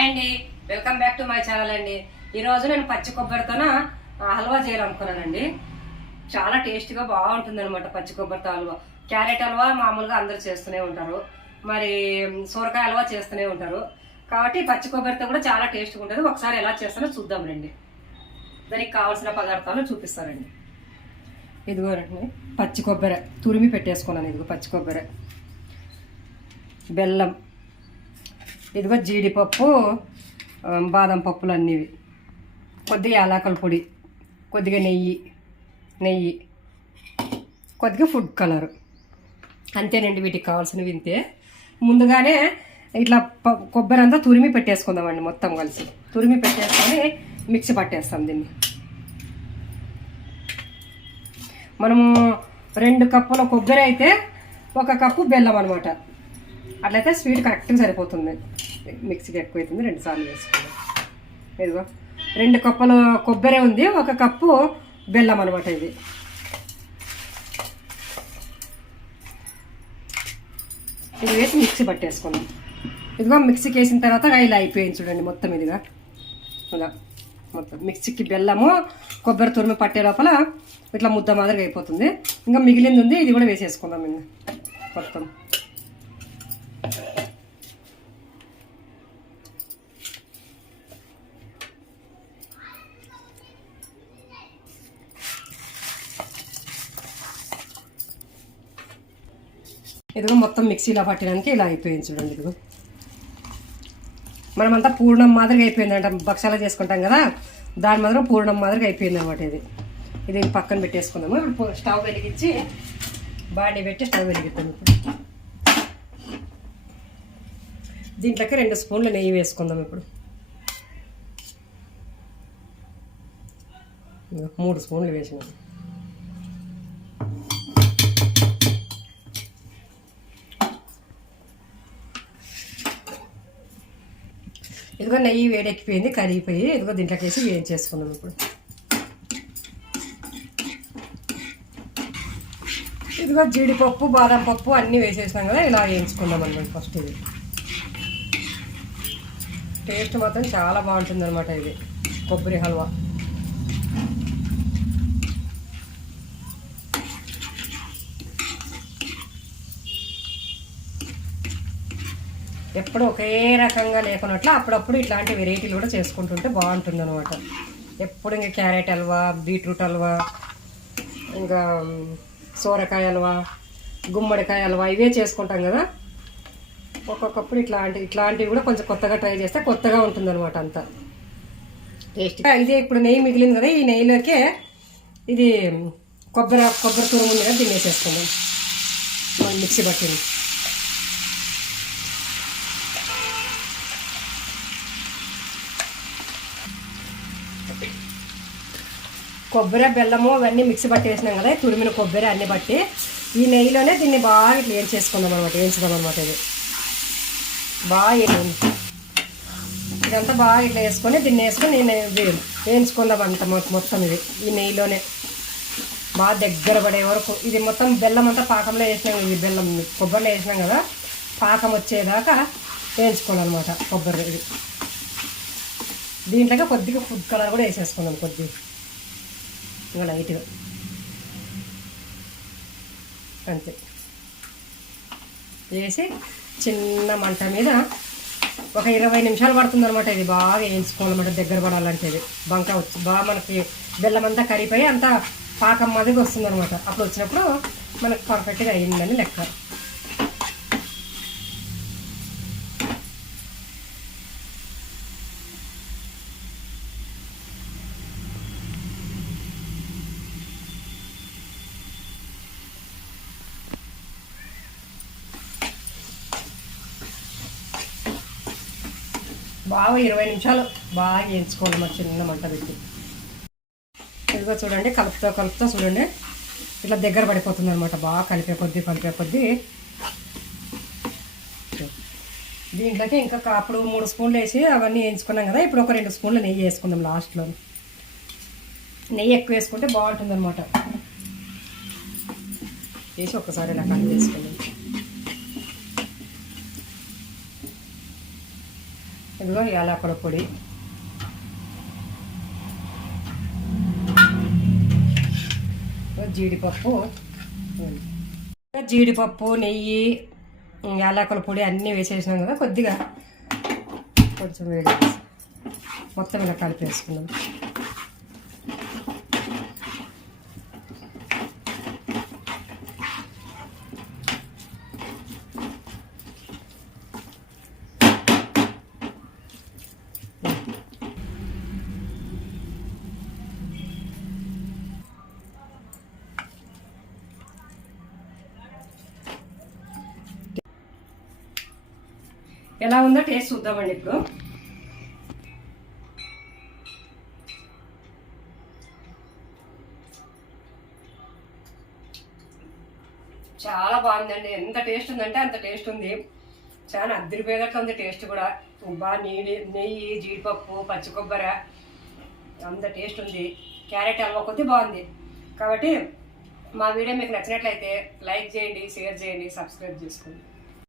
Hi అండి, welcome back to my channel అండి. ఈరోజు నేను పచ్చి కొబ్బరితోన హల్వా చేయాలనుకున్నానండి. చాలా టేస్ట్గా బాగుంటుంది అనమాట పచ్చి కొబ్బరితో హల్వా. క్యారెట్ హల్వా మామూలుగా అందరు చేస్తూనే ఉంటారు, మరి సొరకాయ హల్వా చేస్తూనే ఉంటారు. కాబట్టి పచ్చి కొబ్బరితో కూడా చాలా టేస్ట్గా ఉంటుంది. ఒకసారి ఎలా చేస్తానో చూద్దాం రండి. దానికి కావాల్సిన పదార్థాలు చూపిస్తారండి. ఇదిగోనండి పచ్చి కొబ్బరి తురిమి పెట్టేసుకున్నాను. ఇదిగో పచ్చి కొబ్బరి, బెల్లం, ఇదిగో జీడిపప్పు, బాదం పప్పులు అన్నీవి, కొద్దిగా యాలకుల పొడి, కొద్దిగా నెయ్యి, కొద్దిగా ఫుడ్ కలరు, అంతేనండి. వీటికి కావాల్సినవి ఇంతే. ముందుగానే ఇట్లా కొబ్బరి అంతా తురిమి పెట్టేసుకుందామండి. మొత్తం కలిసి తురిమి పెట్టేసుకొని మిక్సీ పట్టేస్తాం దీన్ని. మనము 2 కప్పుల కొబ్బరి అయితే 1 కప్పు బెల్లం అనమాట. అట్లయితే స్వీట్ కరెక్ట్గా సరిపోతుంది. మిక్సీకి ఎక్కువైతుంది, 2 సార్లు వేసుకుందాం. ఇదిగో 2 కప్పుల కొబ్బరి ఉంది, 1 కప్పు బెల్లం అనమాట. ఇది వేసి మిక్సీ పట్టేసుకుందాం. ఇదిగో మిక్సీకి వేసిన తర్వాత ఇలా అయిపోయింది చూడండి మొత్తం. ఇదిగా ఇలా మొత్తం మిక్సీకి బెల్లము కొబ్బరి తురిమి పట్టే లోపల ఇట్లా ముద్ద మాదిరిగా అయిపోతుంది. ఇంకా మిగిలింది ఉంది, ఇది కూడా వేసేసుకుందాం. ఇంకా మొత్తం ఇదిగో మొత్తం మిక్సీలో పట్టడానికి ఇలా అయిపోయింది చూడండి. ఇదిగో మనమంతా పూర్ణం మాదిరిగా అయిపోయిందంట. భక్షాలు చేసుకుంటాం కదా, దాని మాదిరిగా పూర్ణం మాదిరిగా అయిపోయింది అనమాట. ఇది పక్కన పెట్టేసుకుందాము. ఇప్పుడు స్టవ్ వెలిగించి బాండి పెట్టి స్టవ్ వెలిగిద్దాము. ఇప్పుడు దీంట్లోకి 2 స్పూన్లు నెయ్యి వేసుకుందాం. ఇప్పుడు 3 స్పూన్లు వేసినాం. ఇదిగో నెయ్యి వేడెక్కిపోయింది, కరిగిపోయి ఇదిగో దీంట్లోకి వేసి వేయించేసుకుందాం. ఇప్పుడు ఇదిగో జీడిపప్పు, బాదం పప్పు అన్నీ వేసేసాం కదా, ఇలా వేయించుకుందాం అనమాట. ఫస్ట్ ఇది టేస్ట్ మాత్రం చాలా బాగుంటుంది అనమాట. ఇది కొబ్బరి హల్వా. ఎప్పుడు ఒకే రకంగా లేకున్నట్లు అప్పుడప్పుడు ఇట్లాంటి వెరైటీలు కూడా చేసుకుంటుంటే బాగుంటుంది అనమాట. ఎప్పుడు ఇంకా క్యారెట్ హల్వా, బీట్రూట్ హల్వా, ఇంకా సోరకాయ హల్వా, గుమ్మడికాయ హల్వా ఇవే చేసుకుంటాం కదా. ఒక్కొక్కప్పుడు ఇట్లాంటివి కూడా కొంచెం కొత్తగా ట్రై చేస్తే కొత్తగా ఉంటుంది అనమాట. అంతా టేస్ట్. ఇదే ఇప్పుడు నెయ్యి మిగిలింది కదా, ఈ నెయ్యిలోకే ఇది కొబ్బరి తురుము ఉంది కదా, దీన్ని వేసేసుకుందాం. మనం మిక్సీ పట్టింది. కొబ్బరి, బెల్లము అవన్నీ మిక్సీ పట్టి వేసినాం కదా, తురిమిన కొబ్బరి అన్నీ బట్టి ఈ నెయ్యిలోనే దీన్ని బాగా ఇట్లా వేయించేసుకుందాం అనమాట. వేయించుదాం అనమాట. ఇది బాగా ఇదంతా బాగా ఇట్లా వేసుకొని దీన్ని వేసుకొని వేయించుకుందాం అంత మొత్తం. ఇది ఈ నెయ్యిలోనే బాగా దగ్గర పడే వరకు. ఇది మొత్తం బెల్లం అంతా పాకంలో వేసినాం. ఇది బెల్లం కొబ్బరిలో వేసినాం కదా, పాకం వచ్చేదాకా వేయించుకోండి అనమాట కొబ్బరి. ఇది దీంట్లోకి కొద్దిగా ఫుడ్ కలర్ కూడా వేసేసుకుందాం, కొద్దిగా ఇంకా లైట్గా అంతే వేసి చిన్న మంట మీద ఒక 20 నిమిషాలు పడుతుంది అనమాట. ఇది బాగా వేయించుకోవాలన్నమాట. దగ్గర పడాలంటే ఇది బంక వచ్చి బాగా మనకి బెల్లం అంతా కరిగిపోయి అంతా పాకం మాదిరిగా వస్తుంది అనమాట. అప్పుడు వచ్చినప్పుడు మనకు పర్ఫెక్ట్గా అయ్యిందని లెక్క. బాగా 20 నిమిషాలు బాగా వేయించుకోవాలి మరి చిన్న మంట పెట్టి. ఇదిగో చూడండి, కలుపుతూ చూడండి ఇట్లా దగ్గర పడిపోతుంది అనమాట. బాగా కలిపే కొద్దీ దీంట్లోకి ఇంకా అప్పుడు 3 స్పూన్లు వేసి అవన్నీ వేయించుకున్నాం కదా. ఇప్పుడు ఒక 2 స్పూన్లు నెయ్యి వేసుకుందాం లాస్ట్లో. నెయ్యి ఎక్కువ వేసుకుంటే బాగుంటుంది అనమాట. వేసి ఒకసారి ఇలా కలిపి వేసుకుందాం. ఇదిగో యాలకుల పొడి, జీడిపప్పు, నెయ్యి, యాలకుల పొడి అన్నీ వేసేసినాం కదా. కొద్దిగా కొంచెం వేడి మొత్తం ఇలా కలిపేసుకున్నాం. ఎలా ఉందో టేస్ట్ చూద్దామండి ఇప్పుడు. చాలా బాగుందండి. ఎంత టేస్ట్ ఉందంటే అంత టేస్ట్ ఉంది. చాలా అద్దరిపోయేటట్లు ఉంది టేస్ట్ కూడా. బాగా నెయ్యి, జీడిపప్పు, పచ్చి కొబ్బరి అంత టేస్ట్ ఉంది. క్యారెట్ హల్వా కొద్ది బాగుంది. కాబట్టి మా వీడియో మీకు నచ్చినట్లయితే లైక్ చేయండి, షేర్ చేయండి, సబ్స్క్రైబ్ చేసుకోండి.